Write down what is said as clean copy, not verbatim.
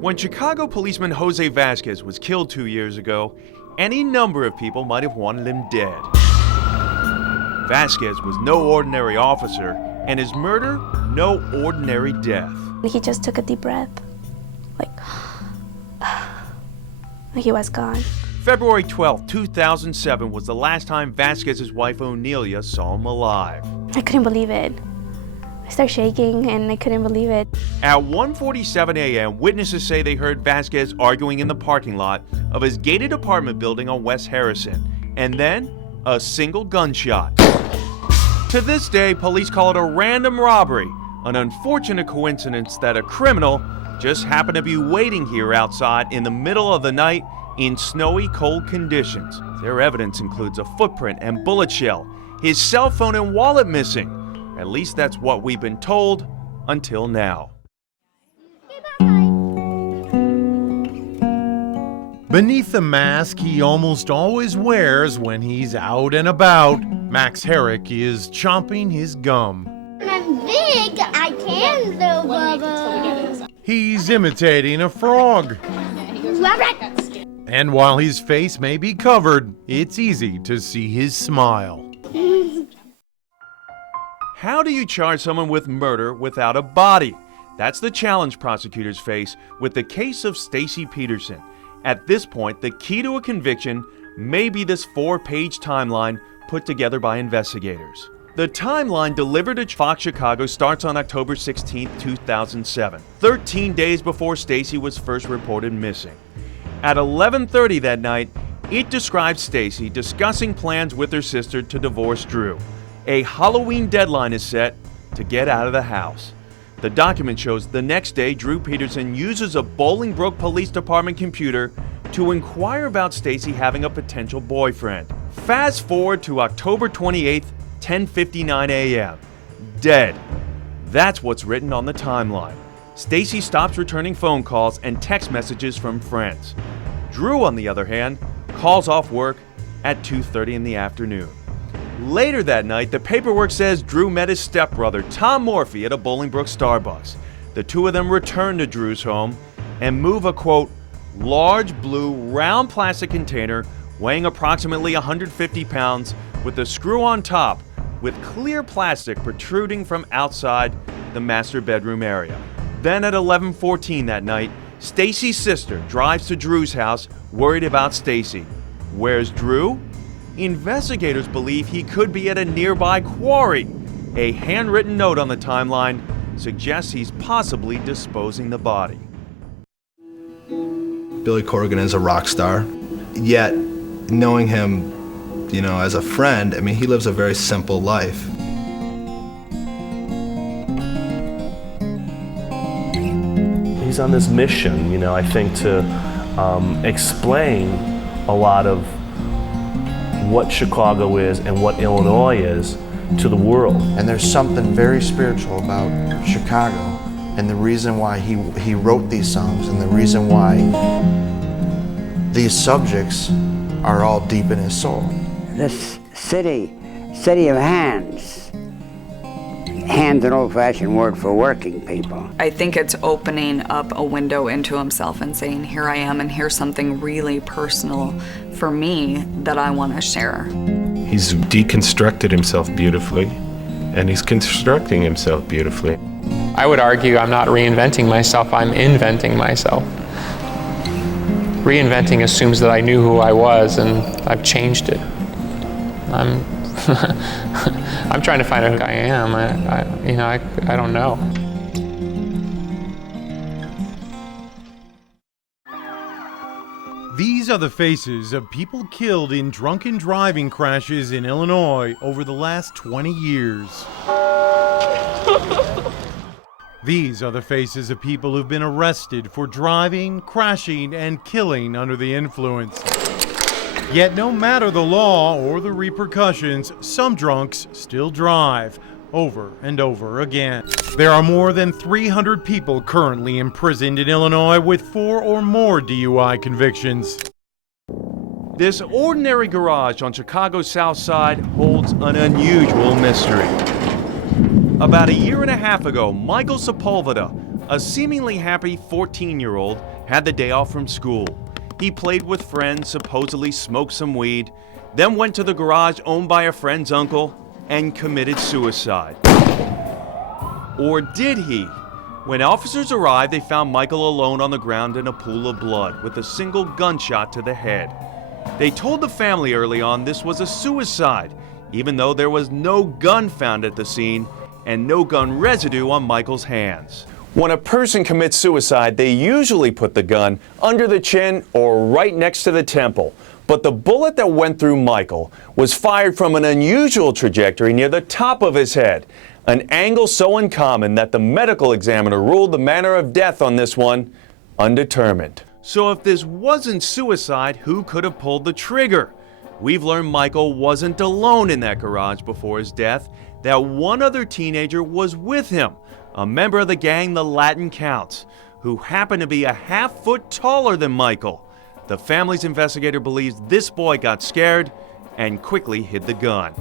When Chicago policeman Jose Vasquez was killed 2 years ago, any number of people might have wanted him dead. Vasquez was no ordinary officer, and his murder, no ordinary death. He just took a deep breath, like he was gone. February 12, 2007 was the last time Vasquez's wife Onelia saw him alive. I couldn't believe it. I started shaking and I couldn't believe it. At 1:47 a.m., witnesses say they heard Vasquez arguing in the parking lot of his gated apartment building on West Harrison, and then a single gunshot. To this day, police call it a random robbery, an unfortunate coincidence that a criminal just happened to be waiting here outside in the middle of the night in snowy, cold conditions. Their evidence includes a footprint and bullet shell, his cell phone and wallet missing. At least that's what we've been told until now. Beneath the mask he almost always wears when he's out and about, Max Herrick is chomping his gum. I'm big, I can do bubbles. He's imitating a frog. And while his face may be covered, it's easy to see his smile. How do you charge someone with murder without a body? That's the challenge prosecutors face with the case of Stacy Peterson. At this point, the key to a conviction may be this 4-page timeline put together by investigators. The timeline delivered to Fox Chicago starts on October 16, 2007, 13 days before Stacy was first reported missing. At 11:30 that night, it describes Stacy discussing plans with her sister to divorce Drew. A Halloween deadline is set to get out of the house. The document shows the next day, Drew Peterson uses a Bolingbrook Police Department computer to inquire about Stacy having a potential boyfriend. Fast forward to October 28th, 10:59 a.m. Dead. That's what's written on the timeline. Stacy stops returning phone calls and text messages from friends. Drew, on the other hand, calls off work at 2:30 in the afternoon. Later that night, the paperwork says Drew met his stepbrother, Tom Morphy, at a Bolingbrook Starbucks. The two of them return to Drew's home and move a, quote, large blue round plastic container weighing approximately 150 pounds with a screw on top with clear plastic protruding from outside the master bedroom area. Then at 11:14 that night, Stacy's sister drives to Drew's house worried about Stacy. Where's Drew? Investigators believe he could be at a nearby quarry. A handwritten note on the timeline suggests he's possibly disposing the body. Billy Corrigan is a rock star, yet knowing him, as a friend, I mean, he lives a very simple life. He's on this mission, I think, to explain a lot of what Chicago is and what Illinois is to the world. And there's something very spiritual about Chicago, and the reason why he wrote these songs, and the reason why these subjects are all deep in his soul. This city of hands. Hands, an old-fashioned word for working people. I think it's opening up a window into himself and saying, here I am, and here's something really personal for me that I want to share. He's deconstructed himself beautifully, and he's constructing himself beautifully. I would argue I'm not reinventing myself, I'm inventing myself. Reinventing assumes that I knew who I was, and I've changed it. I'm trying to find out who I am. I don't know. These are the faces of people killed in drunken driving crashes in Illinois over the last 20 years. These are the faces of people who've been arrested for driving, crashing, and killing under the influence. Yet no matter the law or the repercussions, some drunks still drive over and over again. There are more than 300 people currently imprisoned in Illinois with 4 or more DUI convictions. This ordinary garage on Chicago's South Side holds an unusual mystery. About a year and a half ago, Michael Sepulveda, A seemingly happy 14-year-old had the day off from school. He played with friends, supposedly smoked some weed, then went to the garage owned by a friend's uncle and committed suicide. Or did he? When officers arrived, they found Michael alone on the ground in a pool of blood with a single gunshot to the head. They told the family early on this was a suicide, even though there was no gun found at the scene and no gun residue on Michael's hands. When a person commits suicide, they usually put the gun under the chin or right next to the temple. But the bullet that went through Michael was fired from an unusual trajectory near the top of his head, an angle so uncommon that the medical examiner ruled the manner of death on this one undetermined. So if this wasn't suicide, who could have pulled the trigger? We've learned Michael wasn't alone in that garage before his death, that one other teenager was with him, a member of the gang, the Latin Counts, who happened to be a half-foot taller than Michael. The family's investigator believes this boy got scared and quickly hid the gun.